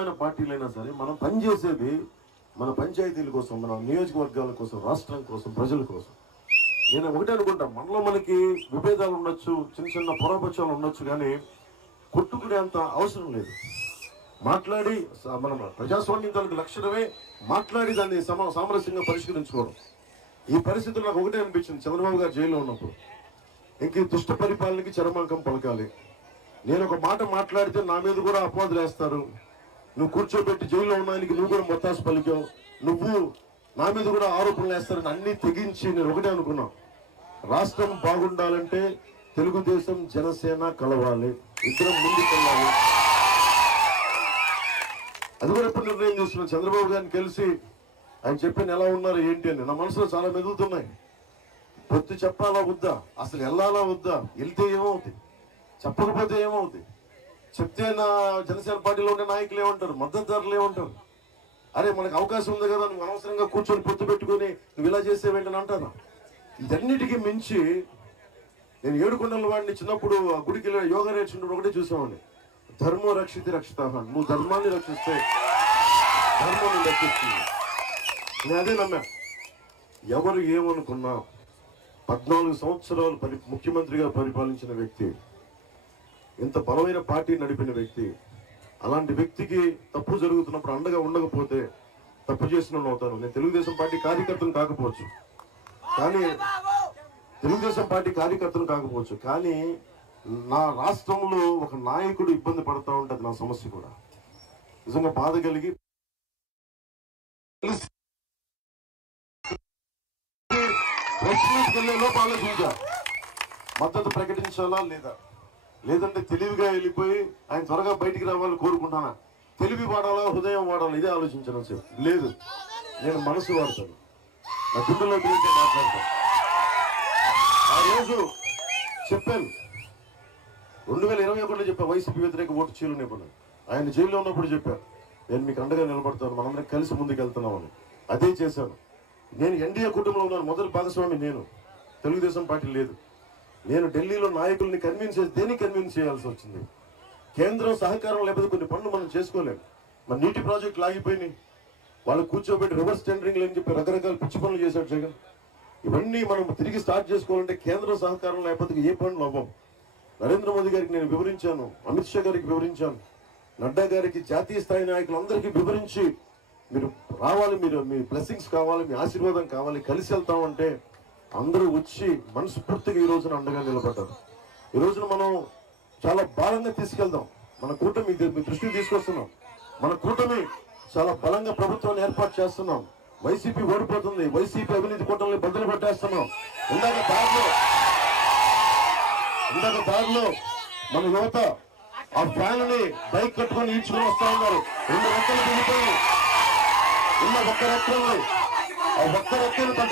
రకమైన పార్టీలైనా సరే మనం పనిచేసేది మన పంచాయతీల కోసం, మన నియోజకవర్గాల కోసం, రాష్ట్రం కోసం, ప్రజల కోసం. నేను ఒకటే అనుకుంటా, మనలో మనకి విభేదాలు ఉండొచ్చు, చిన్న చిన్న పొరపక్షాలు ఉండొచ్చు, కానీ కొట్టుకునే అంత అవసరం లేదు. మాట్లాడి మనం ప్రజాస్వామ్యం దానికి లక్షణమే మాట్లాడి దాన్ని సామరస్యంగా పరిష్కరించుకోవడం. ఈ పరిస్థితులు నాకు ఒకటే అనిపించింది చంద్రబాబు గారు జైల్లో ఉన్నప్పుడు. ఇంక దుష్ట పరిపాలనకి చరమాంకం పలకాలి. నేను ఒక మాట మాట్లాడితే నా మీద కూడా అపవాదులు వేస్తారు. నువ్వు కూర్చోబెట్టి జైల్లో ఉన్నానికి నువ్వు కూడా మొత్తాసు పలికావు, నువ్వు నా మీద కూడా ఆరోపణలు వేస్తారని అన్ని తెగించి నేను ఒకటే అనుకున్నా, రాష్ట్రం బాగుండాలంటే తెలుగుదేశం జనసేన కలవాలి, ఇద్దరం ముందుకెళ్ళాలి. అది కూడా ఎప్పుడు నిర్ణయం చేస్తున్నాను. చంద్రబాబు గారిని కలిసి ఆయన చెప్పిన ఎలా ఉన్నారు ఏంటి అని నా మనసులో చాలా మెదులుతున్నాయి. పొత్తు చెప్పాలా వద్దా, అసలు వెళ్ళాలా వద్దా, వెళ్తే ఏమవుతుంది, చెప్పకపోతే ఏమవుతుంది, చెప్తే నా జనసేన పార్టీలో ఉండే నాయకులు ఏమంటారు, మద్దతుదారులు ఏమంటారు, అరే మనకు అవకాశం ఉంది కదా, నువ్వు అనవసరంగా కూర్చొని పొత్తు పెట్టుకొని నువ్వు ఇలా చేసేవేంటని అంటాను. ఇదన్నిటికీ మించి నేను ఏడుకొండల వాడిని చిన్నప్పుడు ఆ గుడికి యోగా నేర్చుకుంటూ ఒకటే చూసామండి, ధర్మో రక్షితి రక్షిత. నువ్వు ధర్మాన్ని రక్షిస్తే ధర్మాన్ని రక్షిస్తుంది. నేను అదే నమ్మా. ఎవరు ఏమనుకున్నా 14 సంవత్సరాలు ముఖ్యమంత్రిగా పరిపాలించిన వ్యక్తి, ఇంత బలమైన పార్టీ నడిపిన వ్యక్తి, అలాంటి వ్యక్తికి తప్పు జరుగుతున్నప్పుడు అండగా ఉండకపోతే తప్పు చేసిన అవుతాను. నేను తెలుగుదేశం పార్టీ కార్యకర్తను కాకపోవచ్చు, కానీ నా రాష్ట్రంలో ఒక నాయకుడు ఇబ్బంది పడతా ఉంటుంది, నా సమస్య కూడా నిజంగా బాధ కలిగి లోపు ఆలోచించా, మద్దతు ప్రకటించాలా లేదా, లేదంటే తెలివిగా వెళ్ళిపోయి ఆయన త్వరగా బయటికి రావాలని కోరుకుంటానా, తెలివి వాడాలా హృదయం వాడాలా, ఇదే ఆలోచించాను. సార్ లేదు, నేను మనసు వాడతాను, నా గుండెలో గురించి మాట్లాడతాను. ఆ రోజు చెప్పాను, 2021లో చెప్పా, వైసీపీ వ్యతిరేక ఓటు చీలనివ్వను. ఆయన జైల్లో ఉన్నప్పుడు చెప్పాను, నేను మీకు అండగా నిలబడతాను, మనందరం కలిసి ముందుకు వెళ్తున్నామని. అదే చేశాను. నేను ఎన్డీఏ కుటుంబంలో ఉన్నాను, మొదటి భాగస్వామి నేను, తెలుగుదేశం పార్టీ లేదు. నేను ఢిల్లీలో నాయకుల్ని దేనికి కన్విన్స్ చేయాల్సి వచ్చింది. కేంద్రం సహకారం లేకపోతే కొన్ని పనులు మనం చేసుకోలేము. మన నీటి ప్రాజెక్టులు ఆగిపోయినాయి, వాళ్ళు కూర్చోబెట్టి రివర్స్ టెండరింగ్ అని చెప్పి రకరకాల పిచ్చి పనులు చేశాడు జగన్. ఇవన్నీ మనం తిరిగి స్టార్ట్ చేసుకోవాలంటే కేంద్ర సహకారం లేకపోతే ఏ పనులు అవ్వం. నరేంద్ర మోదీ గారికి నేను వివరించాను, అమిత్ షా గారికి వివరించాను, నడ్డా గారికి, జాతీయ స్థాయి నాయకులందరికీ వివరించి మీరు రావాలి, మీ బ్లెస్సింగ్స్ కావాలి, మీ ఆశీర్వాదం కావాలి, కలిసి వెళ్తామంటే అందరూ వచ్చి మనస్ఫూర్తిగా ఈ రోజున అండగా నిలబడ్డారు. ఈ రోజున మనం చాలా బలంగా తీసుకెళ్దాం. మన కూటమి మీ దృష్టికి తీసుకొస్తున్నాం. మన కూటమి చాలా బలంగా ప్రభుత్వాన్ని ఏర్పాటు చేస్తున్నాం. వైసీపీ ఓడిపోతుంది, వైసీపీ అవినీతి కూటమిని బద్దలు పెట్టేస్తున్నాం. ఇందాక దారిలో మన యువత ఆ ఫ్యాన్ ని బైక్ కట్టుకొని ఈడ్చుకుని వస్తా ఉన్నారు. 2 రెక్కలు దిగిపోయి ఉన్న ఒక్క రెక్కల్ని ఆ ఒక్క రెక్కలు